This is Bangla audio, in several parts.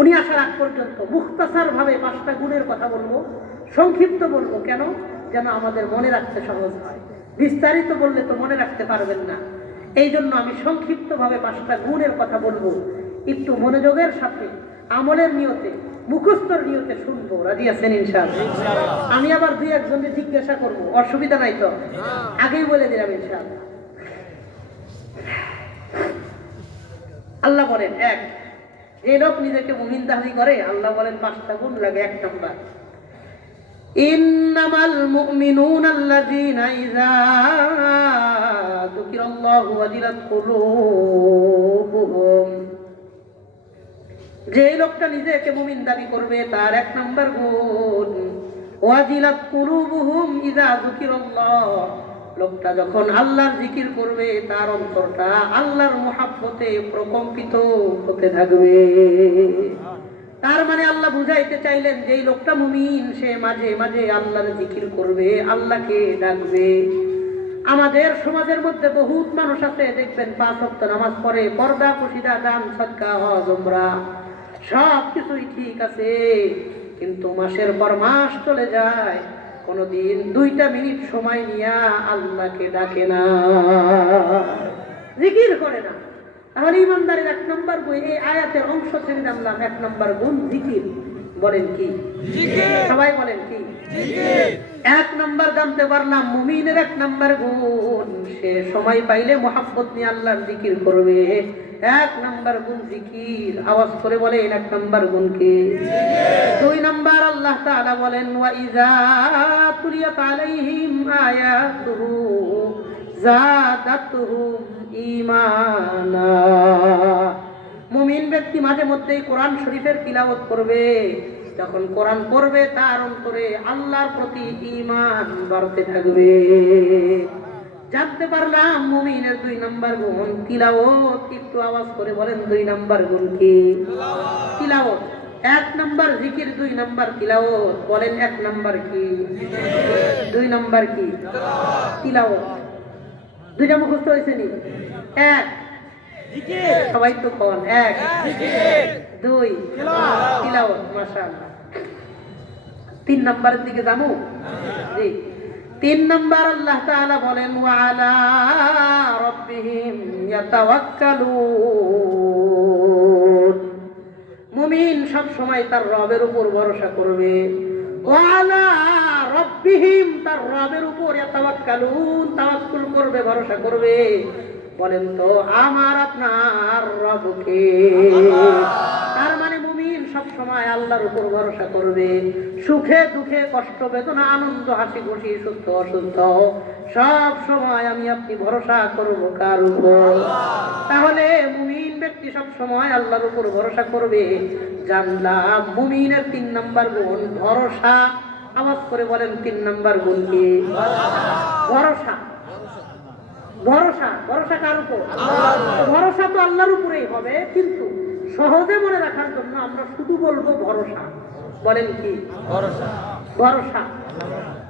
উনি আসার আগ পর্যন্ত মুখতাসার ভাবে 5টা গুণের কথা বলবো, সংক্ষিপ্ত বলবো। কেন? যেন আমাদের মনে রাখতে সহজ হয়। বিস্তারিত বললে তো মনে রাখতে পারবেন না। এই জন্য আমি সংক্ষিপ্ত ভাবে 5টা গুণের কথা বলবো। একটু মনোযোগের সাথে, আমলের নিয়তে, মুখস্থর নিয়তে শুনবো। রাজি আছেন ইনশাআল্লাহ? আমি আবার 2-1জনকে জিজ্ঞাসা করবো, অসুবিধা নাই তো? আগেই বলে দিলাম ইনশাআল্লাহ। আল্লাহ বলেন, এক, যে লোক নিজেকে মুমিন দাবি করে, আল্লাহ বলেন 5টা গুণ লাগে। 1 নম্বর, ইন্নামাল মুমিনুনা আল্লাযীনা ইযা যুকিরাল্লাহু ওয়াজিলাত কুলুবুহুম। যে লোকটা নিজেকে মুমিন দাবি করবে তার 1 নম্বর গুণ, ওয়াজিলাত কুলুবুহুম ইযা যুকিরাল্লাহ। লোকটা যখন আল্লাহর জিকির করবে তার অন্তরটা আল্লাহর মুহাব্বতে প্রকম্পিত হতে থাকবে। তার মানে আল্লাহ বুঝাইতে চাইলেন যে এই লোকটা মুমিন, সে মাঝে মাঝে আল্লাহর জিকির করবে, আল্লাহকে ডাকবে। আমাদের সমাজের মধ্যে বহুত মানুষ আছে, দেখবেন 5 ওয়াক্ত নামাজ পড়ে, পর্দা কশিদা, দান সদকা, হজ উমরা সব কিছুই ঠিক আছে, কিন্তু মাসের পর মাস চলে যায়, কোনদিন 2টা মিনিট সময় নিয়া আল্লাহকে ডাকে না, জিকির করে না। তাহলে ইমানদারের 1 নম্বর গুণ, এই আয়াতের অংশ ছেড়ে জানলাম, 1 নম্বর গুণ জিকির। বলেন কি? সবাই বলেন কি? 1 নম্বর জানতে পারলাম মুমিনের 1 নম্বর গুণ, সে সময় পাইলে মুহাব্বত নিয়ে আল্লাহর জিকির করবে। 1 নম্বর গুণ জিকির। আওয়াজ করে বলেন 1 নম্বর গুণ কি? 2 নম্বর, আল্লাহ তাআলা বলেন, ওয়া ইযা তুলিয়াত আলাইহিম আয়াতুহু যাদাতুহুম ঈমানা। মুমিন ব্যক্তি মাঝে মধ্যেই কোরআন শরীফের তিলাওয়াত করবে। যখন কোরআন পড়বে তার অন্তরে আল্লাহর প্রতি ঈমান বাড়তে থাকবে। জানতে পারলাম মুমিনের 2 নম্বর গুণ তিলাওয়াত। একটু আওয়াজ করে বলেন 2 নম্বর গুণ কি? তিলাওয়াত। 1 নম্বর জিকির, 2 নম্বর তিলাওয়াত। বলেন 1 নম্বর কি? 2 নম্বর কি? তিলাওয়াত। 2টা মুখস্থ হয়েছে নি? 1 জিকির, সবাই তো কোন 1 জিকির, 2 তিলাওয়াত। মাশাআল্লাহ। 3 নম্বরের দিকে যাবো? জি। 3 নম্বর, আল্লাহ তাআলা বলেন, ওয়া আলা রাব্বিহিম ইয়াতাওয়াক্কালুন। মুমিন সব সময় তার রবের উপর ভরসা করবে। ওয়া আলা রাব্বিহিম, তার রবের উপর ইয়াতাওয়াক্কালুন, তাওয়াক্কুল করবে, ভরসা করবে। বলেন তো আমার আপনার রবকে? তার মানে মুমিন সব সময় আল্লাহর উপর ভরসা করবে। সুখে দুঃখে, কষ্ট বেদনা, আনন্দ, হাসি খুশি, সুস্থ অসুস্থ, সব সময় আমি আপনি ভরসা করব কার উপর? তাহলে মুমিন ব্যক্তি সব সময় আল্লাহর উপর ভরসা করবে। জানলাম মুমিনের 3 নম্বর গুণ ভরসা। আওয়াজ করে বলেন 3 নম্বর গুণ কি? ভরসা। ভরসা। ভরসা কার উপর? ভরসা তো আল্লাহর উপরেই হবে, কিন্তু সহজে মনে রাখার জন্য আমরা শুধু বলবো ভরসা। বলেন কি? ভরসা। ভরসা।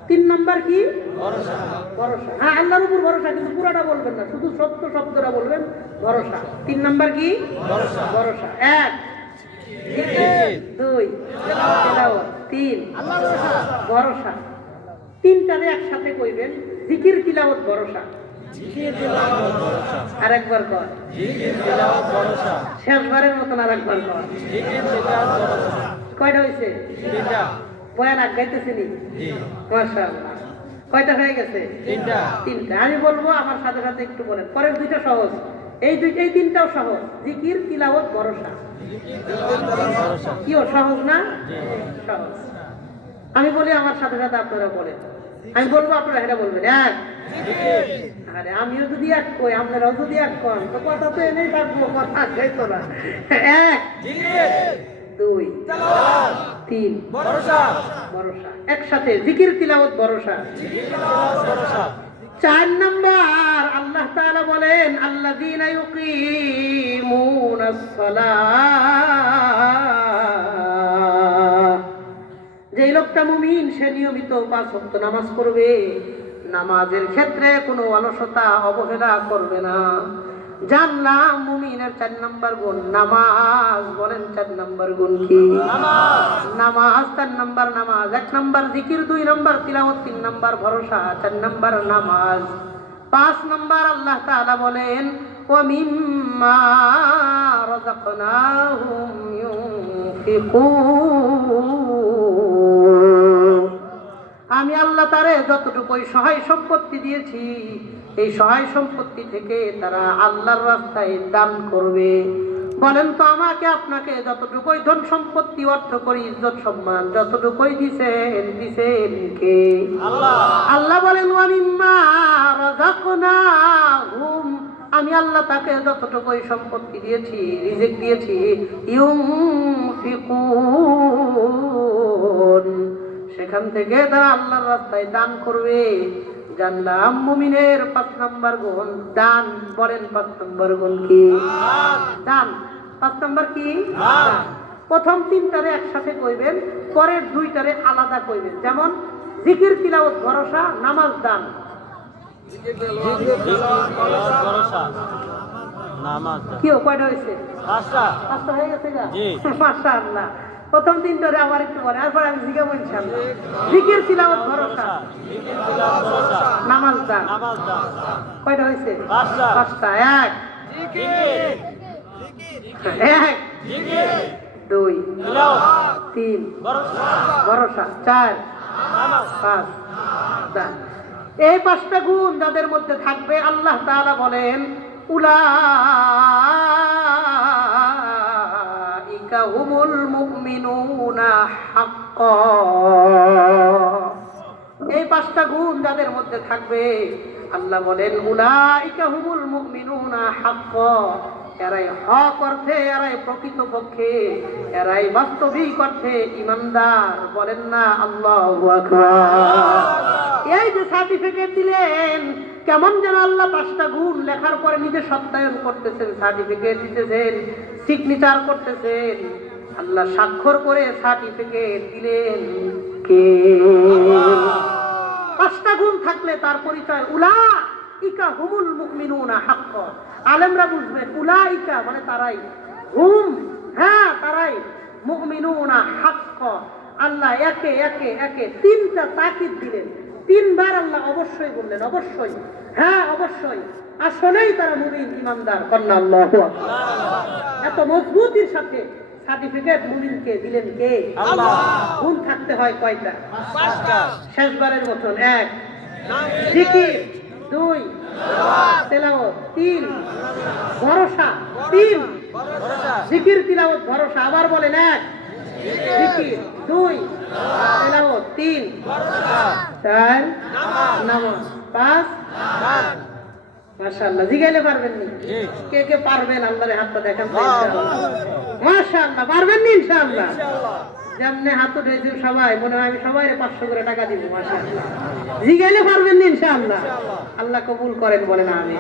3 নম্বর কি? ভরসা। ভরসা। হ্যাঁ, আল্লাহর উপর ভরসা, কিন্তু পুরাটা বলবেন না, শুধু সত্য শব্দটা বলবেন, ভরসা। 3 নম্বর কি? ভরসা। ভরসা। 1 জিকির, 2 তিলাওয়াত, 3 আল্লাহর ভরসা। 3টারে একসাথে কইবেন, জিকির, তিলাওয়াত, ভরসা। জিকির, তিলাওয়াত, ভরসা। আরেকবার কর, জিকির, তিলাওয়াত, ভরসা। শেষবারের মতন আরেকবার কর, জিকির, তিলাওয়াত, ভরসা। কয়টা হইছে? 3টা। বয়ান আগাইতেছেন? জি। মাশাআল্লাহ। কয়টা হয়ে গেছে? 3টা। 3টা। আমি বলবো, আমার সাথে সাথে একটু বলেন। পরের 2টা সহজ, এই 3টাও সহজ। জিকির, তিলাওয়াত, ভরসা। জিকির, তিলাওয়াত, ভরসা। কিও সহজ না? জি, সহজ। আমি বলি, আমার সাথে সাথে আপনারা বলেন। আমি বলবো, আপনারা এটা বলবেন। 1 জিকির। আরে আমিও যদি 1 কই, আপনারাও যদি 1 কন, তো কথা তো এনেই থাকবো, কথা যাইতো না। 1 জিকির, 2 তিলাওয়াত, 3 ভরসা। ভরসা। একসাথে জিকির, তিলাওয়াত, ভরসা। জিকির, তিলাওয়াত, ভরসা। 4 নম্বর, আল্লাহ তাআলা বলেন, আল্লাযীনা ইউকিমুনাস সালাহ। যেই লোকটা মুমিন, সে নিয়মিত 5 ওয়াক্ত নামাজ পড়বে, নামাজের ক্ষেত্রে কোনো অলসতা, অবহেলা করবে না। জানলাম মুমিনের 4 নম্বর গুণ নামাজ। বলেন 4 নম্বর গুণ কি? নামাজ। 4 নম্বর নামাজ। 1 নম্বর জিকির, 2 নম্বর তিলাওয়াত, 3 নম্বর ভরসা, 4 নম্বর নামাজ। 5 নম্বর আল্লাহ তাআলা বলেন ওয়া মিম্মা রাযাকনাহুম ইউনফিকুন। আমি আল্লাহ তারে যতটুকু সহায় সম্পত্তি দিয়েছি, এই সহায় সম্পত্তি থেকে তারা আল্লাহর রাস্তায় দান করবে। বলেন তো আমাকে আপনাকে যতটুকুই ধন সম্পত্তি, অর্থ করি, ইজ্জত সম্মান যতটুকুই দিছেন কে? আল্লাহ। আল্লাহ বলেন ওয়া মিম্মা রাযাকনাহুম, আমি আল্লাহ তাকে যতটুকুই সম্পত্তি দিয়েছি, রিজিক দিয়েছি, ইউনফিকুন, সেখান থেকে তারা আল্লাহর রাস্তায় দান করবে। জানলাম মুমিনের 5 নম্বর গুণ দান। বলেন 5 নম্বর গুণ কি? দান। 5 নম্বর কি? দান। প্রথম 3টারে একসাথে কইবেন, পরের 2টারে আলাদা কইবেন। যেমন জিকির, তিলাওয়াত, ভরসা, নামাজ, দান। কি কয়টা হয়েছে? 5টা হয়ে গেছে গা? মাশাআল্লাহ। প্রথম 3টারে আবার একটু পরে, এরপর আমি জিজ্ঞাসা ইনশাআল্লাহ। জিকির, তিলাওয়াত, ভরসা, নামাজ, দান। কয়টা হয়েছে? 5টা। 1 2 3 ভরসা, 4 5 দান। এই 5টা গুণ যাদের মধ্যে থাকবে আল্লাহ তাআলা বলেন উলাইকা হুমুল মুমিনুনা হাক্কান। এই 5টা গুণ যাদের মধ্যে থাকবে আল্লাহ বলেন উলাইকা হুমুল মুমিনুনা হাক্কান, এরাই হক অর্থে, এরাই প্রকৃতপক্ষে, এরাই বাস্তবিক অর্থে ঈমানদার। বলেন না আল্লাহু আকবার। এই যে সার্টিফিকেট দিলেন, কেমন যেন আল্লাহ 5টা গুণ লেখার পরে নিজে সত্যায়ন করতেছেন, সার্টিফিকেট দিতেছেন, সিগনেচার করতেছেন। আল্লাহ স্বাক্ষর করে সার্টিফিকেট দিলেন কে? 5টা গুণ থাকলে তার পরিচয় উলাইকা হুমুল মুমিনুনা হাক্কান। আলেমরা বুঝবেন উলাইকা মানে তারাই, হুম হ্যাঁ তারাই, মুমিনুনা হাক্কান। আল্লাহ একে একে একে 3টা তাকিদ দিলেন, 3বার আল্লাহ অবশ্যই বললেন, অবশ্যই, হ্যাঁ অবশ্যই, আসলেই তারা মুমিন ঈমানদার। আল্লাহু আকবার। এত মজবুতির সাথে সার্টিফিকেট মুমিনকে দিলেন কে? আল্লাহ। গুণ থাকতে হয় কয়টা? 5টা। শেষবারের মতন 1 জিকির, 2 তেলাওয়াত, 3 ভরসা, 3 জিকির, তিলাওয়াত, ভরসা। আবার বলেন 1 জিকির, 2 তেলাওয়াত, 3 4 নামাজ, 5 মাশাআল্লাহ। জিগাইলে পারবেন নি? কে কে পারবেন আল্লাহর হাতটা দেখান তো ইনশাআল্লাহ। মাশাআল্লাহ পারবেন নি ইনশাআল্লাহ? যেমনে হাত উঠেছে সবাই, মনে হয় আমি সবাই 500 করে টাকা দিব। মাশাআল্লাহ। জিগাইলে পারবেন নি ইনশাআল্লাহ? আল্লাহ কবুল করেন, বলেন আমিন।